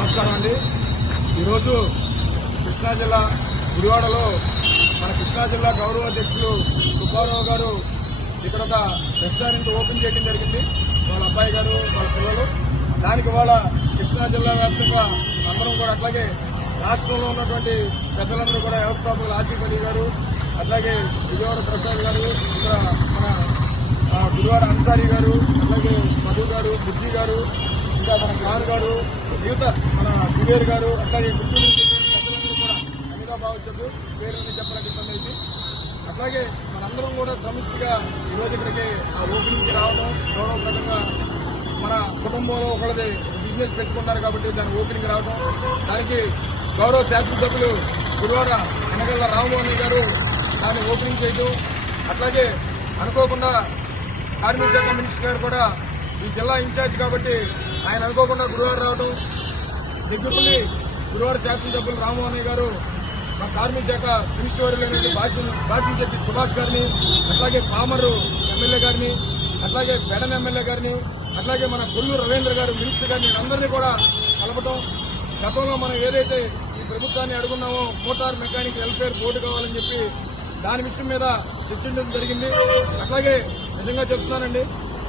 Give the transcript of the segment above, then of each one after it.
నమస్కారం అండి. ఈరోజు కృష్ణా జిల్లా గుడివాడలో మన కృష్ణా జిల్లా గౌరవ అధ్యక్షులు సుబ్బారావు గారు ఇక్కడ ఒక రెస్టారెంట్ ఓపెన్ చేయడం జరిగింది. వాళ్ళ అబ్బాయి గారు వాళ్ళ పిల్లలు దానికి వాళ్ళ కృష్ణా జిల్లా వ్యాప్తంగా అందరం కూడా అట్లాగే రాష్ట్రంలో ఉన్నటువంటి పెద్దలందరూ కూడా వ్యవస్థాపకులు ఆసిఫ్ అలీ గారు అట్లాగే విజయవాడ ప్రసాద్ గారు ఇక్కడ మన గుడివాడ అన్సారీ గారు అట్లాగే మధు గారు బుద్ధి గారు ఇంకా మన కారు గారు మిగతా మన కుబేర్ గారు అట్లాగే గుంటూరు పెద్దలందరూ కూడా అమితా భావించదు పేరుని చెప్పడానికి ఇబ్బంది అయితే అట్లాగే మనందరం కూడా సమిష్టిగా ఈరోజు ఇక్కడికి ఆ ఓపెనింగ్కి రావడం గౌరవప్రదంగా మన కుటుంబంలో ఒకళ్ళది బిజినెస్ పెట్టుకున్నారు కాబట్టి దాని ఓపెనింగ్ రావడం దానికి గౌరవ శాసనసభ్యులు గుడివాడ ఎనగల్ల రామమోహన్ గారు దాన్ని ఓపెనింగ్ చేయడం అట్లాగే అనుకోకుండా కార్మిక శాఖ మినిస్టర్ గారు కూడా ఈ జిల్లా ఇన్ఛార్జ్ కాబట్టి ఆయన అనుకోకుండా గుడివాడ రావడం దగ్గరుండి గుడివాడ శాసనసభ్యులు రామమోహన్ గారు మా కార్మిక శాఖ మినిస్టర్ వర్యులైనటువంటి బాసిశెట్టి సుభాష్ గారిని అట్లాగే పామరు ఎమ్మెల్యే గారిని అట్లాగే బెడన్ ఎమ్మెల్యే గారిని అట్లాగే మన కొల్లూరు రవీంద్ర గారు మినిస్టర్ గారిని అందరినీ కూడా కలపడం గతంలో మనం ఏదైతే ఈ ప్రభుత్వాన్ని అడుగున్నామో మోటార్ మెకానిక్ వెల్ఫేర్ బోర్డు కావాలని చెప్పి దాని విషయం మీద చర్చించడం జరిగింది. అట్లాగే నిజంగా చెప్తున్నానండి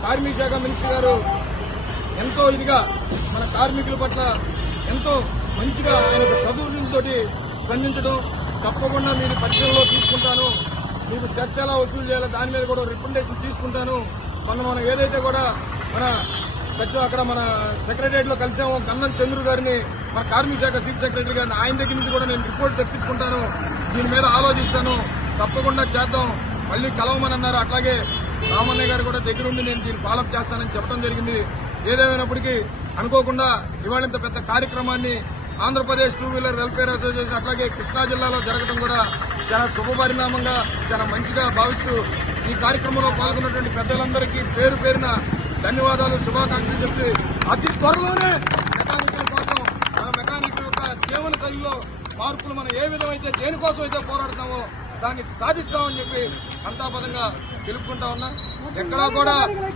కార్మిక శాఖ మినిస్టర్ గారు ఎంతో ఇదిగా మన కార్మికుల పట్ల ఎంతో మంచిగా ఆయన చదువులతో స్పందించడం తప్పకుండా మీరు పరిశీలనలో తీసుకుంటాను మీకు చర్చ ఎలా వసూలు చేయాలో దాని మీద కూడా రికమెండేషన్ తీసుకుంటాను. మనం ఏదైతే కూడా మన అక్కడ మన సెక్రటరియట్ లో కలిసామో గంధం చంద్రు గారిని మన కార్మిక శాఖ చీఫ్ సెక్రటరీ గారిని ఆయన దగ్గర నుంచి కూడా నేను రిపోర్ట్ తెప్పించుకుంటాను దీని మీద ఆలోచిస్తాను తప్పకుండా చేద్దాం మళ్లీ కలవమని అన్నారు. అట్లాగే రామన్నయ్య గారు కూడా దగ్గరుండి నేను దీన్ని ఫాలోఅప్ చేస్తానని చెప్పడం జరిగింది. ఏదేమైనప్పటికీ అనుకోకుండా ఇవాళ ఇంత పెద్ద కార్యక్రమాన్ని Andhra Pradesh two wheeler welfare association అట్లాగే కృష్ణా జిల్లాలో జరగడం కూడా చాలా శుభపరిణామంగా చాలా మంచిగా భావిస్తూ ఈ కార్యక్రమంలో పాల్గొన్నటువంటి పెద్దలందరికీ పేరు పేరున ధన్యవాదాలు శుభాకాంక్షలు చెప్తూ అతి త్వరలోనే మెకానికల్ కోసం మన మెకానికల్ యొక్క జీవన శైలిలో మార్పులు మనం ఏ విధమైతే దేనికోసం అయితే పోరాడుతామో దాన్ని సాధిస్తామని చెప్పి అంతాపదంగా తెలుపుకుంటా ఉన్నా. ఎక్కడా కూడా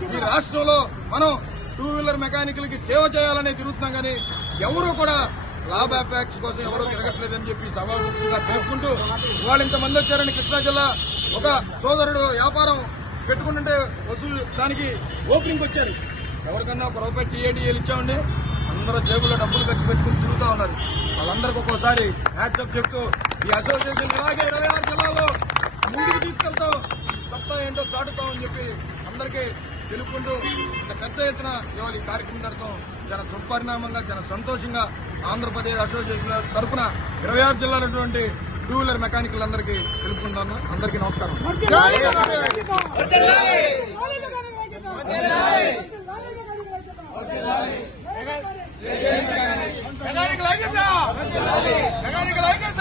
ఈ రాష్ట్రంలో మనం టూ వీలర్ మెకానికల్కి సేవ చేయాలనే తిరుగుతున్నాం కానీ ఎవరూ కూడా లాభాపేక్ష కోసం ఎవరూ తిరగట్లేదని చెప్పి సభాముఖంగా తెలుపుకుంటూ వాళ్ళు ఇంతమంది వచ్చారని కృష్ణా జిల్లా ఒక సోదరుడు వ్యాపారం పెట్టుకుంటుంటే వసూలు దానికి ఓపెనింగ్ వచ్చారు ఎవరికన్నా ఒక రూపాయి టీఏడీఏలు ఇచ్చామండి అందరూ జేబులో డబ్బులు ఖర్చు పెట్టుకుని తిరుగుతూ ఉన్నారు. వాళ్ళందరికీ ఒక్కోసారి హ్యాట్సప్ చెప్తూ ఈ అసోసియేషన్ ఇలాగే 26 జిల్లాలో ముందుకు తీసుకెళ్తాం సత్తా ఏంటో చాటుతామని చెప్పి అందరికీ తెలుపుకుంటూ ఇంత పెద్ద ఎత్తున ఇవాళ ఈ కార్యక్రమం జరగడం చాలా శుభపరిణామంగా చాలా సంతోషంగా ఆంధ్రప్రదేశ్ అసోసియేషన్ తరఫున 26 జిల్లాలటువంటి టూ వీలర్ మెకానికల్ అందరికీ తెలుపుకుంటాను. అందరికీ నమస్కారం. మెకానికల్ ఐక్యత